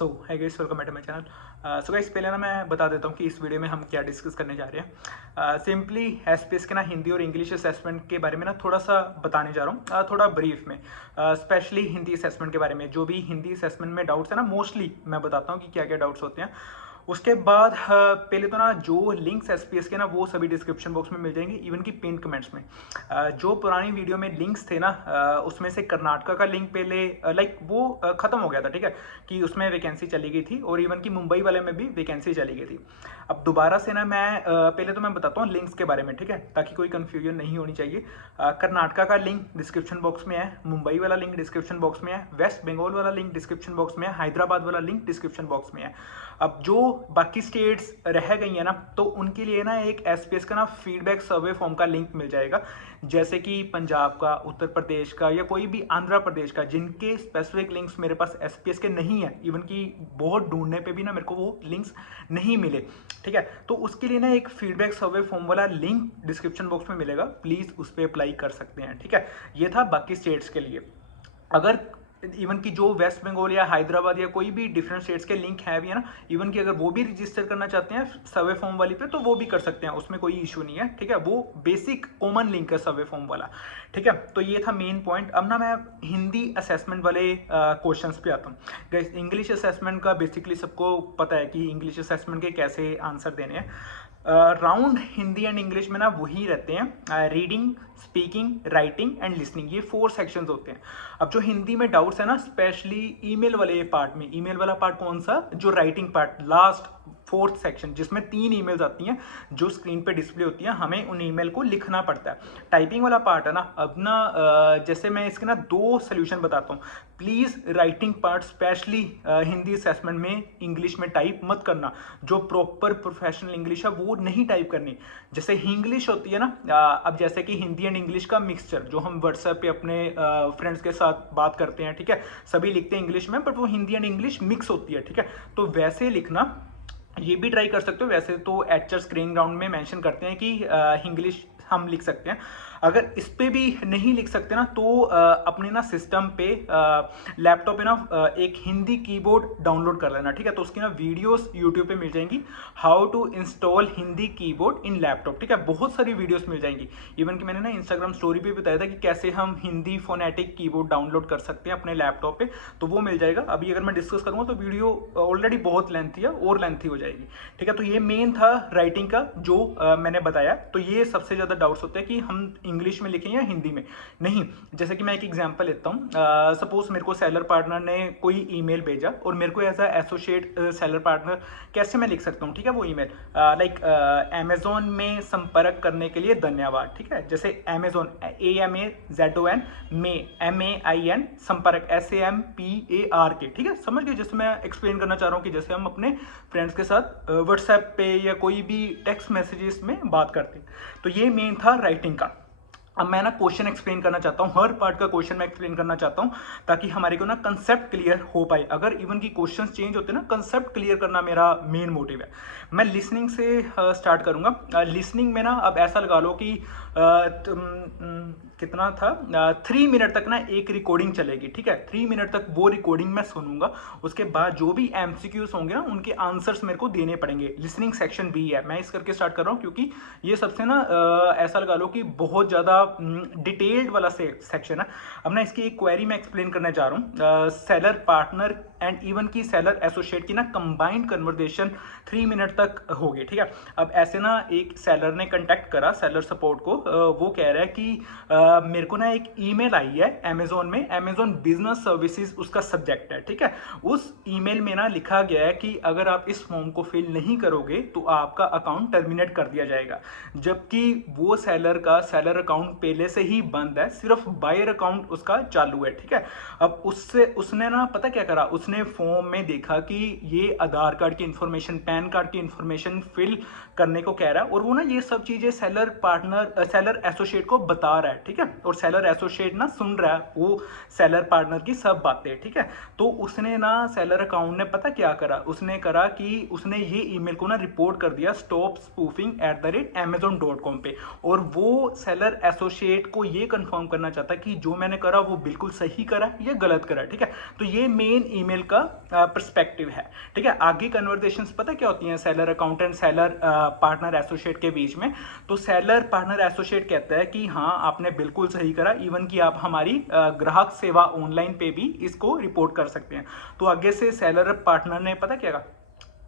So hi guys, welcome back to my channel. So guys, पहले ना मैं बता देता हूँ कि इस वीडियो में हम क्या डिस्कस करने जा रहे हैं। सिंपली एसपीएस के ना हिंदी और इंग्लिश असेसमेंट के बारे में ना थोड़ा सा बताने जा रहा हूँ, थोड़ा ब्रीफ में। स्पेशली हिंदी असेसमेंट के बारे में, जो भी हिंदी असेसमेंट में डाउट्स है ना, मोस्टली मैं बताता हूँ कि क्या क्या डाउट्स होते हैं। उसके बाद पहले तो ना जो लिंक्स एसपीएस के ना वो सभी डिस्क्रिप्शन बॉक्स में मिल जाएंगे, इवन की पिन कमेंट्स में। जो पुरानी वीडियो में लिंक्स थे ना, उसमें से कर्नाटका का लिंक पहले लाइक वो खत्म हो गया था, ठीक है, कि उसमें वैकेंसी चली गई थी, और इवन की मुंबई वाले में भी वैकेंसी चली गई थी। अब दोबारा से ना मैं पहले तो मैं बताता हूँ लिंक्स के बारे में, ठीक है, ताकि कोई कंफ्यूजन नहीं होनी चाहिए। कर्नाटका का लिंक डिस्क्रिप्शन बॉक्स में है, मुंबई वाला लिंक डिस्क्रिप्शन बॉक्स में है, वेस्ट बंगाल वाला लिंक डिस्क्रिप्शन बॉक्स में है, हैदराबाद वाला लिंक डिस्क्रिप्शन बॉक्स में है। अब जो बाकी स्टेट्स रह गई है ना, तो उनके लिए ना एक एसपीएस का ना फीडबैक सर्वे फॉर्म का लिंक मिल जाएगा। जैसे कि पंजाब का, उत्तर प्रदेश का, या कोई भी आंध्र प्रदेश का, जिनके स्पेसिफिक लिंक्स मेरे पास एसपीएस के नहीं है, इवन कि बहुत ढूंढने पे भी ना मेरे को वो लिंक्स नहीं मिले, ठीक है, तो उसके लिए ना एक फीडबैक सर्वे फॉर्म वाला लिंक डिस्क्रिप्शन बॉक्स में मिलेगा, प्लीज उस पर अप्लाई कर सकते हैं, ठीक है। ये था बाकी स्टेट्स के लिए। अगर इवन की जो वेस्ट बंगाल या हैदराबाद या कोई भी डिफरेंट स्टेट्स के लिंक है भी है ना, इवन कि अगर वो भी रजिस्टर करना चाहते हैं सर्वे फॉर्म वाली पे, तो वो भी कर सकते हैं, उसमें कोई इशू नहीं है, ठीक है। वो बेसिक कॉमन लिंक है सर्वे फॉर्म वाला, ठीक है। तो ये था मेन पॉइंट। अब ना मैं हिंदी असेसमेंट वाले क्वेश्चंस पे आता हूँ। गाइस, इंग्लिश असेसमेंट का बेसिकली सबको पता है कि इंग्लिश असेसमेंट के कैसे आंसर देने हैं। राउंड हिंदी एंड इंग्लिश में ना वही रहते हैं, reading, speaking, writing and listening, ये 4 सेक्शंस होते हैं। अब जो हिंदी में डाउट्स है ना, स्पेशली ईमेल वाले पार्ट में, ईमेल वाला पार्ट कौन सा, जो writing part, last 4th section, जिसमें 3 ईमेल्स आती हैं जो स्क्रीन पे डिस्प्ले होती हैं, हमें उन ईमेल को लिखना पड़ता है। टाइपिंग वाला पार्ट है ना, अब ना जैसे मैं इसके ना 2 सोल्यूशन बताता हूँ। Please writing part specially Hindi assessment में इंग्लिश में टाइप मत करना, जो प्रॉपर प्रोफेशनल इंग्लिश है वो नहीं टाइप करनी। जैसे इंग्लिश होती है ना, अब जैसे कि हिंदी एंड इंग्लिश का मिक्सचर, जो हम व्हाट्सएप पे अपने फ्रेंड्स के साथ बात करते हैं, ठीक है, सभी लिखते हैं इंग्लिश में, बट वो हिंदी एंड इंग्लिश मिक्स होती है, ठीक है। तो वैसे लिखना, ये भी ट्राई कर सकते हो। वैसे तो एचआर स्क्रीन ग्राउंड में मेंशन करते हैं कि इंग्लिश हम लिख सकते हैं। अगर इस पे भी नहीं लिख सकते ना, तो अपने ना सिस्टम पे लैपटॉप पे ना एक हिंदी कीबोर्ड डाउनलोड कर लेना, ठीक है। तो उसकी ना वीडियोस यूट्यूब पे मिल जाएंगी, how to install Hindi keyboard in laptop, ठीक है। बहुत सारी वीडियोस मिल जाएंगी। इवन कि मैंने ना इंस्टाग्राम स्टोरी पे बताया था कि कैसे हम हिंदी फोनेटिक कीबोर्ड डाउनलोड कर सकते हैं अपने लैपटॉप पे, तो वो मिल जाएगा। अभी अगर मैं डिस्कस करूंगा तो वीडियो ऑलरेडी बहुत लेंथी है, और लेंथी हो जाएगी, ठीक है। तो ये मेन था राइटिंग का जो मैंने बताया। तो ये सबसे ज्यादा डाउट्स होते हैं कि हम इंग्लिश में लिखें या हिंदी में। नहीं, जैसे कि मैं एक एग्जांपल लेता हूँ। सपोज मेरे को सेलर पार्टनर ने कोई ईमेल भेजा, और मेरे को as a associate seller partner कैसे मैं लिख सकता हूँ, ठीक है, वो ईमेल लाइक अमेजोन में संपर्क करने के लिए धन्यवाद, ठीक है। जैसे अमेजोन, AMAZON में, MAIN, संपर्क SAMPARK, ठीक है, समझ गए। जैसे मैं एक्सप्लेन करना चाह रहा हूँ कि जैसे हम अपने फ्रेंड्स के साथ व्हाट्सएप पे या कोई भी टेक्स्ट मैसेजेस में बात करते हैं। तो ये मेन था राइटिंग का। अब मैं ना क्वेश्चन एक्सप्लेन करना चाहता हूँ, हर पार्ट का क्वेश्चन मैं एक्सप्लेन करना चाहता हूँ, ताकि हमारे को ना कंसेप्ट क्लियर हो पाए। अगर इवन की क्वेश्चंस चेंज होते हैं ना, कंसेप्ट क्लियर करना मेरा मेन मोटिव है। मैं लिसनिंग से स्टार्ट करूंगा। लिसनिंग में ना अब ऐसा लगा लो कि कितना था, 3 मिनट तक ना एक रिकॉर्डिंग चलेगी, ठीक है। 3 मिनट तक वो रिकॉर्डिंग मैं सुनूंगा। उसके बाद जो भी एमसीक्यूज होंगे ना, उनके आंसर्स मेरे को देने पड़ेंगे। लिसनिंग सेक्शन भी है, मैं इस करके स्टार्ट कर रहा हूँ क्योंकि ये सबसे ना ऐसा लगा लो कि बहुत ज़्यादा डिटेल्ड वाला सेक्शन है। अब ना इसकी एक क्वेरी मैं एक्सप्लेन करने जा रहा हूँ। सेलर पार्टनर एंड इवन की सेलर एसोसिएट की ना कंबाइंड कन्वर्सेशन 3 मिनट तक होगी, ठीक है। अब ऐसे ना एक सेलर ने कंटेक्ट करा सेलर सपोर्ट को। वो कह रहा है कि मेरे को ना एक ईमेल आई है अमेजोन में, अमेजोन बिजनेस सर्विसेज उसका सब्जेक्ट है, ठीक है। उस ईमेल में ना लिखा गया है कि अगर आप इस फॉर्म को फिल नहीं करोगे तो आपका अकाउंट टर्मिनेट कर दिया जाएगा। जबकि वो सेलर का सेलर अकाउंट पहले से ही बंद है, सिर्फ बायर अकाउंट उसका चालू है, ठीक है। अब उससे उसने ना पता क्या करा, उसने फॉर्म में देखा कि ये आधार कार्ड की इंफॉर्मेशन, पैन कार्ड की इंफॉर्मेशन फिल करने को कह रहा है, और वो ना ये सब चीजें सेलर पार्टनर, सेलर एसोसिएट को बता रहा है, ठीक है। और सेलर एसोसिएट ना सुन रहा है वो सेलर पार्टनर की सब बातें, ठीक है। तो उसने ना सेलर अकाउंट ने पता क्या करा, उसने करा कि उसने ये ईमेल को ना रिपोर्ट कर दिया स्टॉप स्पूफिंग @amazon.com पे। और वो सेलर एसोसिएट को ये कंफर्म करना चाहता कि जो मैंने करा वो बिल्कुल सही करा या गलत करा, ठीक है। तो ये मेन ईमेल ईमेल का पर्सपेक्टिव है, ठीक है। आगे कन्वर्सेशंस पता क्या होती हैं seller accountant seller partner associate के बीच में। तो सेलर पार्टनर एसोसिएट कहता है कि हाँ आपने बिल्कुल सही करा, इवन कि आप हमारी ग्राहक सेवा ऑनलाइन पे भी इसको रिपोर्ट कर सकते हैं। तो आगे से सेलर पार्टनर ने पता क्या कहा,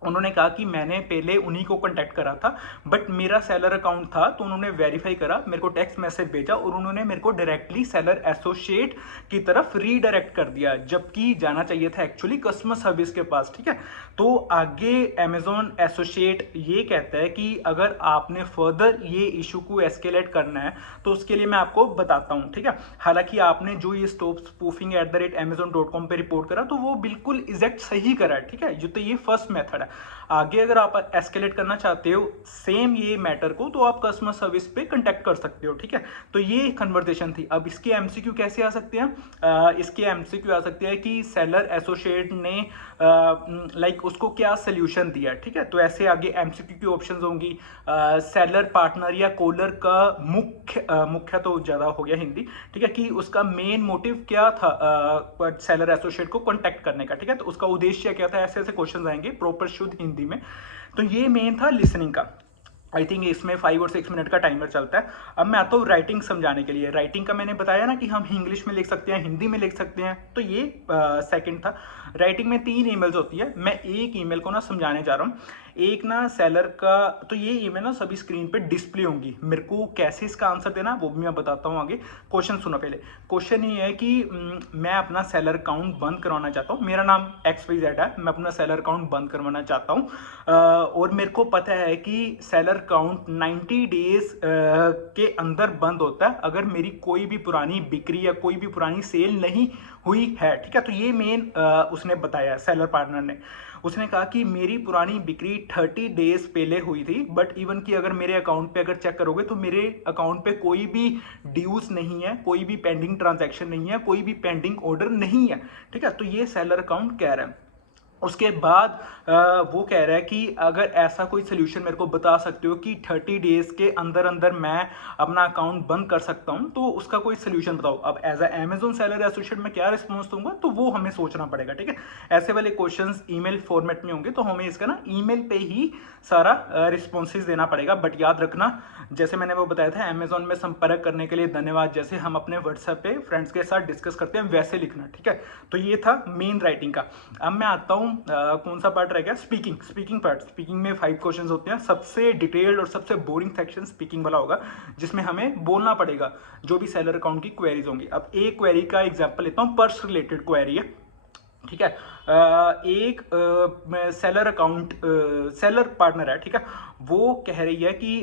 उन्होंने कहा कि मैंने पहले उन्हीं को कांटेक्ट करा था, बट मेरा सेलर अकाउंट था तो उन्होंने वेरीफाई करा, मेरे को टेक्स्ट मैसेज भेजा और उन्होंने मेरे को डायरेक्टली सेलर एसोसिएट की तरफ रीडायरेक्ट कर दिया, जबकि जाना चाहिए था एक्चुअली कस्टमर सर्विस के पास, ठीक है। तो आगे अमेजोन एसोसिएट ये कहता है कि अगर आपने फर्दर ये इशू को एस्केलेट करना है तो उसके लिए मैं आपको बताता हूँ, ठीक है। हालांकि आपने जो ये स्टॉप स्पूफिंग @amazon.com पे रिपोर्ट करा तो वो बिल्कुल एग्जैक्ट सही करा है, ठीक है। तो ये फर्स्ट मेथड है। आगे अगर आप एस्केलेट करना चाहते हो सेम ये मैटर को, तो आप कस्टमर सर्विस पे कांटेक्ट कर सकते हो, ठीक है। तो ये कन्वर्सेशन थी। अब इसके एमसीक्यू कैसे आ सकते हैं? इसके एमसीक्यू आ सकते हैं कि सेलर एसोसिएट ने लाइक उसको क्या सोल्यूशन दिया, ठीक है। तो ऐसे आगे एमसीक्यू की ऑप्शंस होंगी। सेलर पार्टनर या कॉलर का मुख्य तो ज़्यादा हो गया हिंदी, ठीक है, कि उसका मेन मोटिव क्या था सेलर एसोसिएट को कॉन्टैक्ट करने का, ठीक है। तो उसका उद्देश्य क्या था, ऐसे ऐसे क्वेश्चन आएंगे प्रॉपर शुद्ध हिंदी में। तो ये मेन था लिसनिंग का। आई थिंक इसमें 5 और 6 मिनट का टाइमर चलता है। अब मैं आता हूँ राइटिंग समझाने के लिए। राइटिंग का मैंने बताया ना कि हम इंग्लिश में लिख सकते हैं, हिंदी में लिख सकते हैं, तो ये सेकंड था। राइटिंग में 3 ईमेल्स होती है, मैं एक ईमेल को ना समझाने जा रहा हूँ। एक ना सेलर का, तो ये ईमेल ना सभी स्क्रीन पे डिस्प्ले होंगी। मेरे को कैसे इसका आंसर देना वो भी मैं बताता हूँ आगे। क्वेश्चन सुनो पहले। क्वेश्चन ये है कि मैं अपना सेलर अकाउंट बंद करवाना चाहता हूँ, मेरा नाम XYZ है, मैं अपना सेलर अकाउंट बंद करवाना चाहता हूँ और मेरे को पता है कि सेलर अकाउंट 90 डेज के अंदर बंद होता है अगर मेरी कोई भी पुरानी बिक्री या कोई भी पुरानी सेल नहीं हुई है, ठीक है। तो ये मेन उसने बताया सेलर पार्टनर ने। उसने कहा कि मेरी पुरानी बिक्री 30 डेज पहले हुई थी, बट इवन कि अगर मेरे अकाउंट पे अगर चेक करोगे तो मेरे अकाउंट पे कोई भी ड्यूज नहीं है, कोई भी पेंडिंग ट्रांजैक्शन नहीं है, कोई भी पेंडिंग ऑर्डर नहीं है, ठीक है। तो ये सेलर अकाउंट कह रहा है। उसके बाद वो कह रहा है कि अगर ऐसा कोई सोल्यूशन मेरे को बता सकते हो कि 30 डेज के अंदर अंदर मैं अपना अकाउंट बंद कर सकता हूं, तो उसका कोई सोल्यूशन बताओ। अब एज अमेजोन सेलर एसोसिएट में क्या रिस्पॉन्स दूंगा तो वो हमें सोचना पड़ेगा, ठीक है। ऐसे वाले क्वेश्चंस ईमेल फॉर्मेट में होंगे तो हमें इसका ना ईमेल पे ही सारा रिस्पॉन्सेज देना पड़ेगा। बट याद रखना, जैसे मैंने वो बताया था अमेजोन में संपर्क करने के लिए धन्यवाद, जैसे हम अपने व्हाट्सएप पे फ्रेंड्स के साथ डिस्कस करते हैं वैसे लिखना, ठीक है। तो ये था मेन राइटिंग का। अब मैं आता हूँ कौन सा पार्ट रह गया, स्पीकिंग पार्ट। स्पीकिंग में 5 क्वेश्चंस होते हैं। सबसे डिटेल्ड और सबसे बोरिंग सेक्शन स्पीकिंग वाला होगा, जिसमें हमें बोलना पड़ेगा जो भी सेलर अकाउंट की क्वेरीज होंगी। अब एक क्वेरी का एग्जांपल लेता हूँ, पर्स रिलेटेड क्वेरी है, ठीक है। एक सेलर अकाउंट सेलर पार्टनर है, ठीक है। वो कह रही है कि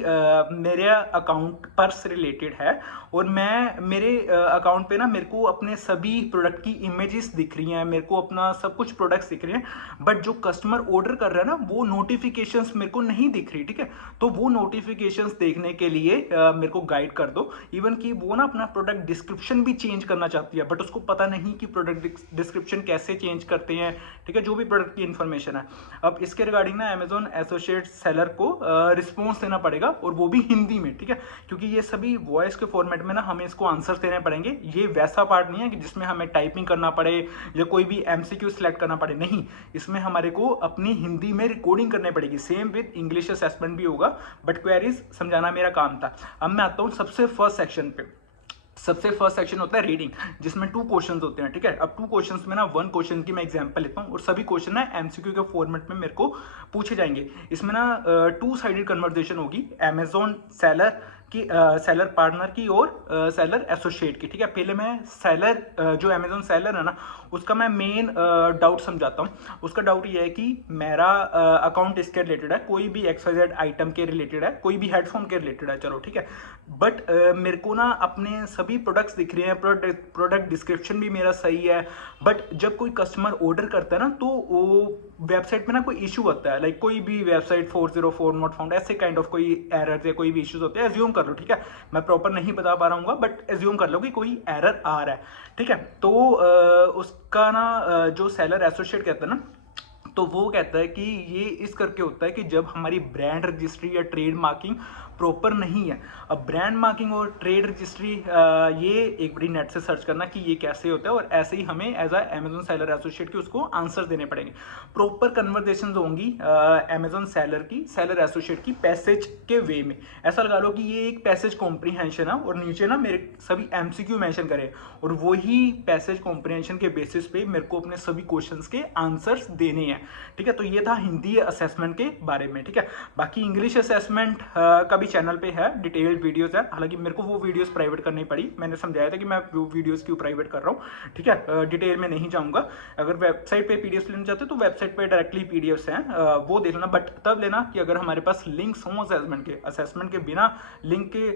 मेरा अकाउंट पर्स रिलेटेड है और मैं मेरे अकाउंट पे ना मेरे को अपने सभी प्रोडक्ट की इमेजेस दिख रही हैं, मेरे को अपना सब कुछ प्रोडक्ट्स दिख रहे हैं, बट जो कस्टमर ऑर्डर कर रहा है ना वो नोटिफिकेशंस मेरे को नहीं दिख रही, ठीक है। तो वो नोटिफिकेशंस देखने के लिए मेरे को गाइड कर दो। इवन कि वो ना अपना प्रोडक्ट डिस्क्रिप्शन भी चेंज करना चाहती है, बट उसको पता नहीं कि प्रोडक्ट डिस्क्रिप्शन कैसे चेंज करते हैं, ठीक है, जो भी प्रोडक्ट की इन्फॉर्मेशन है। अब इसके रिगार्डिंग ना अमेजोन एसोसिएट सेलर को रिस्पॉन्स देना पड़ेगा और वो भी हिंदी में, ठीक है, क्योंकि ये सभी वॉइस के फॉर्मेट में ना हमें इसको आंसर देने पड़ेंगे। ये वैसा पार्ट नहीं है कि जिसमें हमें टाइपिंग करना पड़े या कोई भी एमसीक्यू सिलेक्ट करना पड़े, नहीं, इसमें हमारे को अपनी हिंदी में रिकॉर्डिंग करनी पड़ेगी। सेम विद इंग्लिश असेसमेंट भी होगा, बट क्वेरीज समझाना मेरा काम था। अब मैं आता हूँ सबसे फर्स्ट सेक्शन पे। सबसे फर्स्ट सेक्शन होता है रीडिंग, जिसमें 2 क्वेश्चंस होते हैं, ठीक है। अब 2 क्वेश्चंस में ना 1 क्वेश्चन की मैं एग्जांपल लेता हूँ और सभी क्वेश्चन ना एमसीक्यू के फॉर्मेट में मेरे को पूछे जाएंगे। इसमें ना 2 साइडेड कन्वर्सेशन होगी, अमेजोन सेलर की, सेलर पार्टनर की और सेलर एसोसिएट की, ठीक है। पहले मैं सेलर जो अमेजोन सेलर है ना उसका मैं मेन डाउट समझाता हूँ। उसका डाउट ये है कि मेरा अकाउंट इसके रिलेटेड है, कोई भी XYZ आइटम के रिलेटेड है, कोई भी हेडफोन के रिलेटेड है, चलो ठीक है, बट मेरे को ना अपने सभी प्रोडक्ट्स दिख रहे हैं, प्रोडक्ट डिस्क्रिप्शन भी मेरा सही है, बट जब कोई कस्टमर ऑर्डर करता है ना तो वो वेबसाइट में ना कोई इशू होता है, लाइक कोई भी वेबसाइट 404 नॉट फाउंड, ऐसे काइंड ऑफ कोई एरर या कोई भी इश्यूज होते हैं। एज्यूम कर लो, ठीक है, मैं प्रॉपर नहीं बता पा रहा हूँ, बट एज्यूम कर लो कि कोई एरर आ रहा है, ठीक है। तो उसका ना जो सेलर एसोसिएट कहता है ना, तो वो कहता है कि ये इस करके होता है कि जब हमारी ब्रांड रजिस्ट्री या ट्रेड मार्किंग प्रॉपर नहीं है। अब ब्रांड मार्किंग और ट्रेड रजिस्ट्री ये एक बड़ी नेट से सर्च करना कि ये कैसे होता है, और ऐसे ही हमें as a Amazon seller associate के उसको आंसर देने पड़ेंगे। प्रॉपर कन्वर्जेशन होंगी अमेजोन सेलर की, सेलर एसोसिएट की पैसेज के वे में। ऐसा लगा लो कि ये एक पैसेज कॉम्प्रीहेंशन है और नीचे ना मेरे सभी एमसीक्यू मेंशन करे, और वही पैसेज कॉम्प्रीहेंशन के बेसिस पे मेरे को अपने सभी क्वेश्चंस के आंसर्स देने हैं। ठीक है, तो ये था हिंदी असेसमेंट के बारे में। ठीक है, बाकी इंग्लिश असेसमेंट का भी चैनल पे है, डिटेल्ड वीडियोस है। हालांकि मेरे को वो वीडियोस प्राइवेट करनी पड़ी, मैंने समझाया था कि मैं वो वीडियोस क्यों प्राइवेट कर रहा हूँ। ठीक है, डिटेल में नहीं जाऊंगा। अगर वेबसाइट पे पीडीएफ लेना चाहते हो तो वेबसाइट पे डायरेक्टली पीडीएफ हैं, वो देख लेना। बट तब लेना कि अगर हमारे पास लिंक्स हों असेसमेंट के बिना लिंक के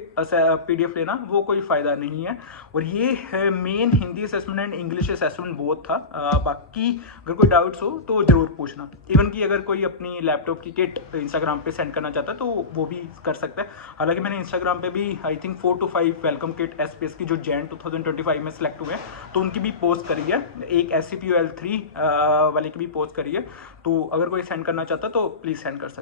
पीडीएफ लेना वो कोई फायदा नहीं है। और ये main Hindi assessment and English assessment both था। बाकी अगर कोई डाउट्स हो तो जरूर पूछना। इवन कि अगर कोई अपनी लैपटॉप की किट इंस्टाग्राम पे सेंड करना चाहता है तो वो भी कर सकता है। हालांकि मैंने इंस्टाग्राम पे भी I think 4 to 5 welcome kit SPS की जो जैन 2025 में सिलेक्ट हुए हैं तो उनकी भी पोस्ट करी है। एक SCPUL3 वाले की भी पोस्ट करी है। तो अगर कोई सेंड करना चाहता है तो प्लीज़ सेंड कर सकते।